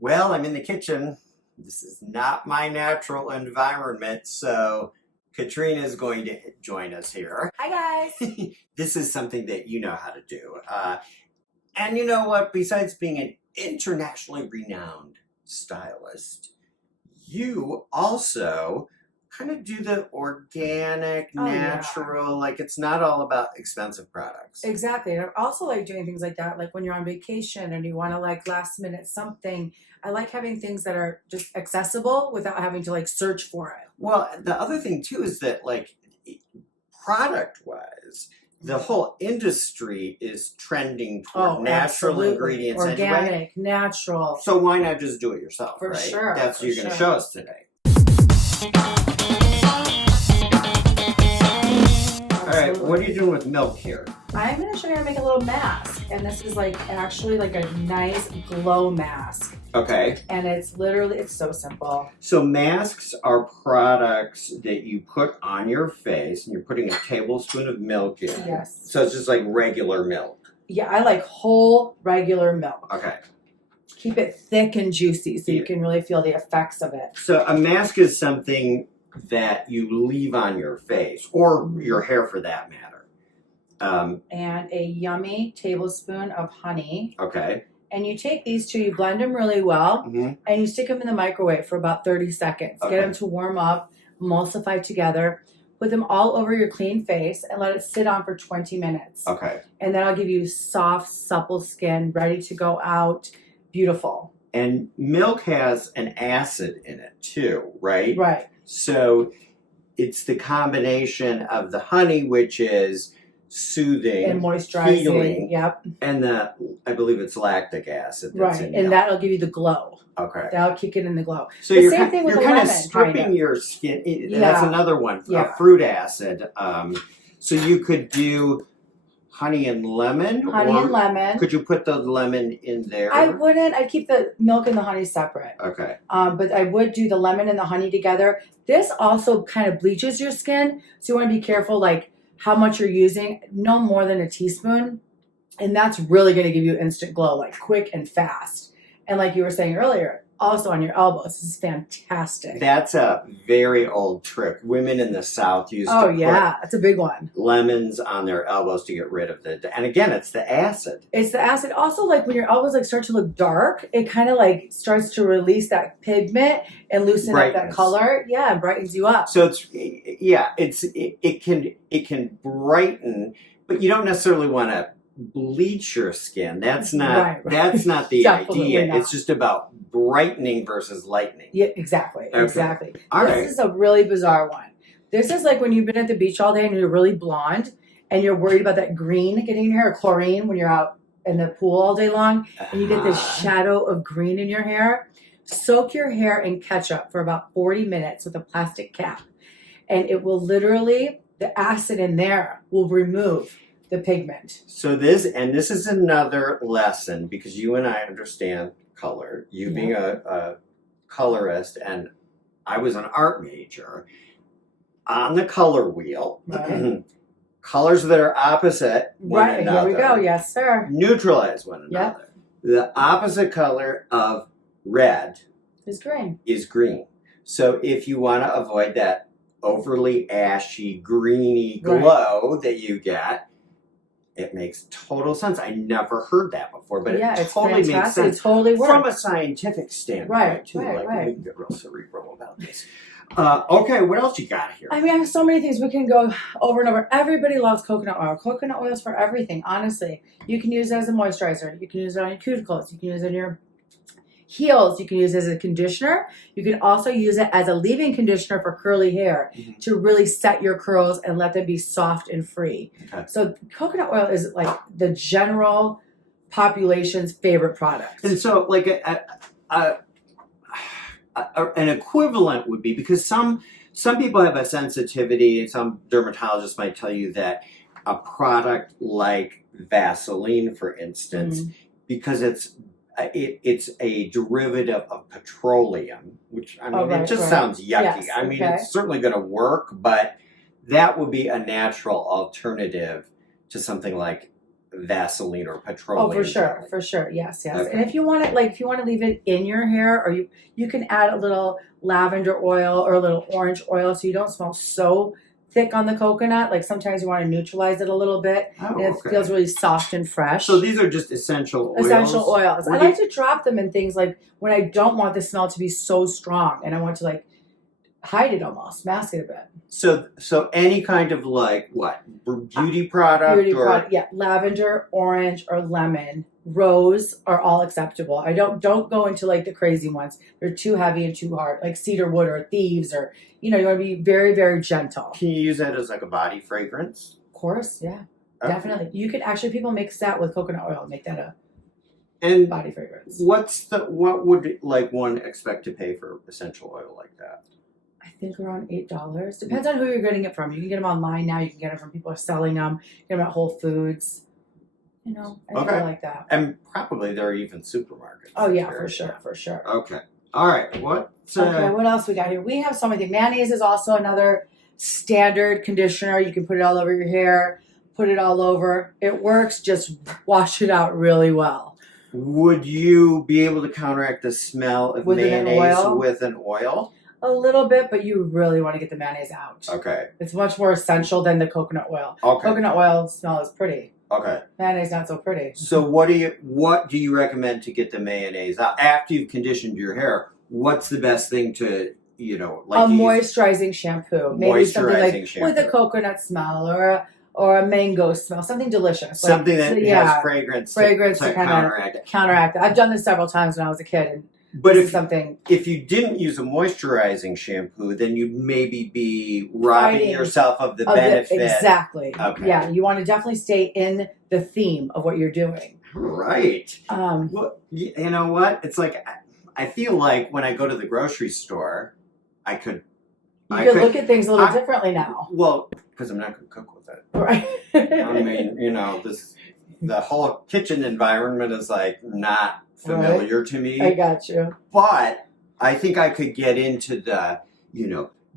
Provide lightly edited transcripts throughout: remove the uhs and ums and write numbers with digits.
Well, I'm in the kitchen. This is not my natural environment, so Katrina is going to join us here. Hi guys. This is something that you know how to do. And you know what? Besides being an internationally renowned stylist, you also kind of do the organic, Oh, yeah. natural, like it's not all about expensive products. Exactly. And I also like doing things like that, like when you're on vacation and you want to like last minute something. I like having things that are just accessible without having to like search for it. Well, the other thing too is that, like, product wise, the whole industry is trending toward natural absolutely. ingredients Organic, anyway. natural. So why not just do it yourself, For right? sure, That's what for you're going to sure. show us today. All right, what are you doing with milk here? I'm going to show you how to make a little mask. And this is like actually like a nice glow mask. Okay. And it's literally, it's so simple. So masks are products that you put on your face, and you're putting a tablespoon of milk in. Yes. So it's just like regular milk. Yeah, I like whole regular milk. Okay. Keep it thick and juicy so you can really feel the effects of it. So a mask is something that you leave on your face, or your hair for that matter. And a yummy tablespoon of honey. Okay. And you take these two, you blend them really well, and you stick them in the microwave for about 30 seconds. Okay. Get them to warm up, emulsify together. Put them all over your clean face and let it sit on for 20 minutes. Okay. And that'll give you soft, supple skin, ready to go out. Beautiful. And milk has an acid in it too, right? Right. So it's the combination of the honey, which is soothing And moisturizing. healing, Yep. and I believe it's lactic acid that's Right. in And milk. that'll give you the glow. Okay. That'll kick it in the glow. So The you're same thing with you're the kind of lemon, stripping kind of. your skin. Yeah. That's another one, Yeah. fruit acid. So you could do honey and lemon. Honey or and lemon. Could you put the lemon in there? I wouldn't. I'd keep the milk and the honey separate. Okay. But I would do the lemon and the honey together. This also kind of bleaches your skin, so you want to be careful, like how much you're using. No more than a teaspoon, and that's really going to give you instant glow, like quick and fast. And like you were saying earlier, also on your elbows. This is fantastic. That's a very old trick. Women in the South used to put that's a big one. lemons on their elbows to get rid of and again, it's the acid. It's the acid. Also, like when your elbows like start to look dark, it kind of like starts to release that pigment and loosen up that color. Yeah, and brightens you up. So it can brighten, but you don't necessarily want to bleach your skin. That's not that's not the idea. Not. It's just about brightening versus lightening. Yeah, exactly. Okay. Exactly. All this is a really bizarre one. This is like when you've been at the beach all day and you're really blonde and you're worried about that green getting in your hair, or chlorine when you're out in the pool all day long, and you get this shadow of green in your hair. Soak your hair in ketchup for about 40 minutes with a plastic cap, and it will literally, the acid in there will remove the pigment. So this is another lesson, because you and I understand color. You being a colorist, and I was an art major. On the color wheel, colors that are opposite one another. Here we go. Yes, sir. Neutralize one another. Yep. The opposite color of red is green. So if you want to avoid that overly ashy, greeny glow that you get, it makes total sense. I never heard that before, but it totally makes sense. It totally works. From a scientific standpoint, too. We can get real cerebral about this. Okay, what else you got here? I mean, I have so many things we can go over and over. Everybody loves coconut oil. Coconut oil is for everything, honestly. You can use it as a moisturizer. You can use it on your cuticles. You can use it on your heels. You can use it as a conditioner. You can also use it as a leave-in conditioner for curly hair to really set your curls and let them be soft and free. Okay. So coconut oil is like the general population's favorite product. And so like an equivalent would be, because some people have a sensitivity, some dermatologists might tell you that a product like Vaseline, for instance, because it's a derivative of petroleum, which, I mean, it just sounds yucky. Yes, I mean, it's certainly going to work, but that would be a natural alternative to something like Vaseline or petroleum. Oh, for sure, jelly. for sure. Yes, yes. Okay. And if you want it, like if you want to leave it in your hair, or you can add a little lavender oil or a little orange oil, so you don't smell so thick on the coconut. Like sometimes you want to neutralize it a little bit, Oh, and it okay. feels really soft and fresh. So these are just essential oils. Essential oils. What I do like to drop them in things like when I don't want the smell to be so strong, and I want to like hide it almost, mask it a bit. So any kind of like what beauty product Beauty or product, yeah, lavender, orange, or lemon, rose are all acceptable. I don't go into like the crazy ones. They're too heavy and too hard, like cedar wood or thieves, or you want to be very, very gentle. can you use that as like a body fragrance? Of course, yeah, Okay. definitely. You could actually people mix that with coconut oil, make that a And body fragrance. what would like one expect to pay for essential oil like that? I think around $8. Depends on who you're getting it from. You can get them online now. You can get them from people who are selling them. Get them at Whole Foods. I think I like that. And probably there are even supermarkets. Oh yeah, there. for sure, for sure. Okay. All right. What? Okay, what else we got here? We have so many things. Mayonnaise is also another standard conditioner. You can put it all over your hair, put it all over. It works. Just wash it out really well. Would you be able to counteract the smell of With an mayonnaise oil? with an oil? A little bit, but you really want to get the mayonnaise out. Okay. It's much more essential than the coconut oil. Okay. Coconut oil smell is pretty. Okay. Mayonnaise not so pretty. So what do you recommend to get the mayonnaise out after you've conditioned your hair? What's the best thing to like A moisturizing shampoo, maybe something like moisturizing shampoo. with a coconut smell or a mango smell, something delicious, something that yeah, has fragrance to to kind counteract of it. counteract it. I've done this several times when I was a kid, and But this is something if you didn't use a moisturizing shampoo, then you'd maybe be robbing Fighting yourself of the of benefit. exactly. Okay. Yeah, you want to definitely stay in the theme of what you're doing. Right. Well, you know what? It's like I feel like when I go to the grocery store, I could look at things a little differently now. Well, because I'm not going to cook with it. Right. I mean, the whole kitchen environment is like not familiar to me. I got you. But I think I could get into the,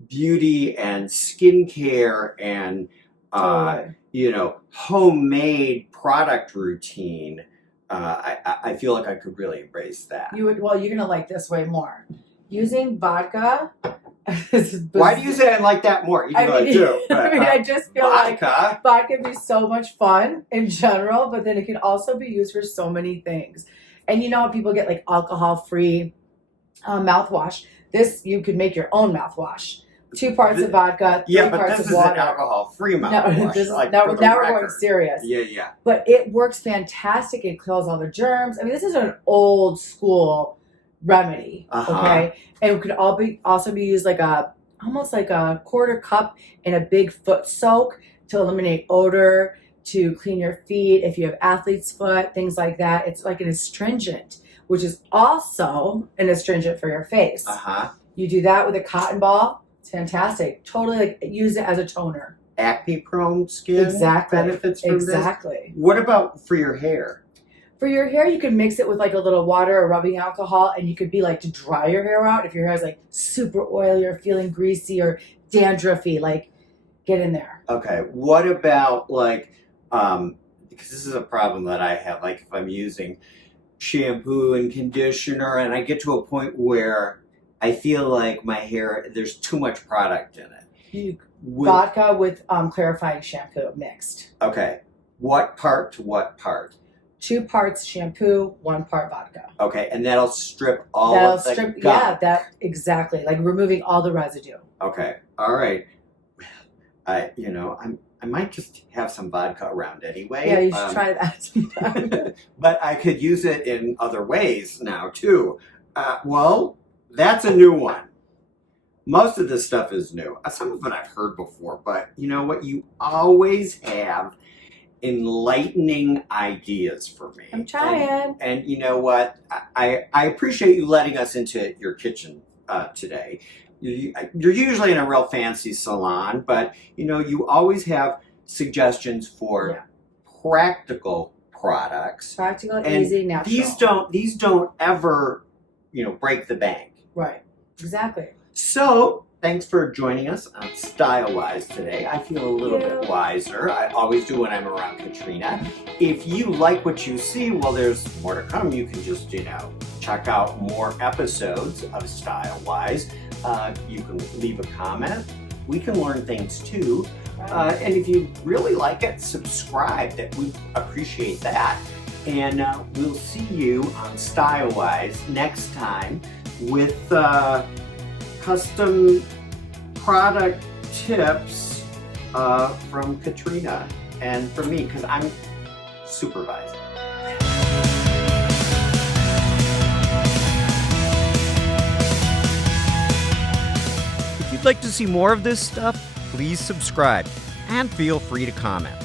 beauty and skincare and, homemade product routine. I feel like I could really embrace that. You're going to like this way more. Using vodka. Why do you say I like that more? Even though I do. But, I just feel like vodka. vodka can be so much fun in general, but then it can also be used for so many things. And people get like alcohol-free mouthwash. This, you could make your own mouthwash. 2 parts of vodka, 3 Yeah, but parts this of is water. an alcohol-free No, mouthwash. now we're going serious. Yeah. But it works fantastic. It kills all the germs. I mean, this is an old school remedy, okay? And it could also be used like almost like a quarter cup in a big foot soak to eliminate odor, to clean your feet if you have athlete's foot, things like that. It's like an astringent, which is also an astringent for your face. You do that with a cotton ball. It's fantastic. Totally like use it as a toner. Acne prone skin benefits from Exactly. this. What about for your hair? For your hair, you can mix it with like a little water or rubbing alcohol, and you could be like to dry your hair out. If your hair is like super oily or feeling greasy or dandruffy, like get in there. Okay. What about like, because this is a problem that I have, like if I'm using shampoo and conditioner and I get to a point where I feel like my hair, there's too much product in it. Vodka with clarifying shampoo mixed. Okay. What part to what part? 2 parts shampoo, 1 part vodka. Okay, and that'll strip all of the gunk. Yeah, exactly. Like removing all the residue. Okay, all right. I might just have some vodka around anyway. Yeah, you should try that sometime. But I could use it in other ways now too. Well, that's a new one. Most of this stuff is new. Some of it I've heard before, but you know what? You always have enlightening ideas for me. I'm trying. And you know what? I appreciate you letting us into your kitchen today. You're usually in a real fancy salon, but you always have suggestions for practical products. Practical, and easy, natural. These don't ever, break the bank. Right. Exactly. So Thanks for joining us on Style Wise today. I feel a little bit wiser. I always do when I'm around Katrina. If you like what you see, well, there's more to come. You can just, check out more episodes of Style Wise. You can leave a comment. We can learn things too. And if you really like it, subscribe. That we appreciate that. And we'll see you on Style Wise next time with custom product tips from Katrina and from me, because I'm supervising. If you'd like to see more of this stuff, please subscribe and feel free to comment.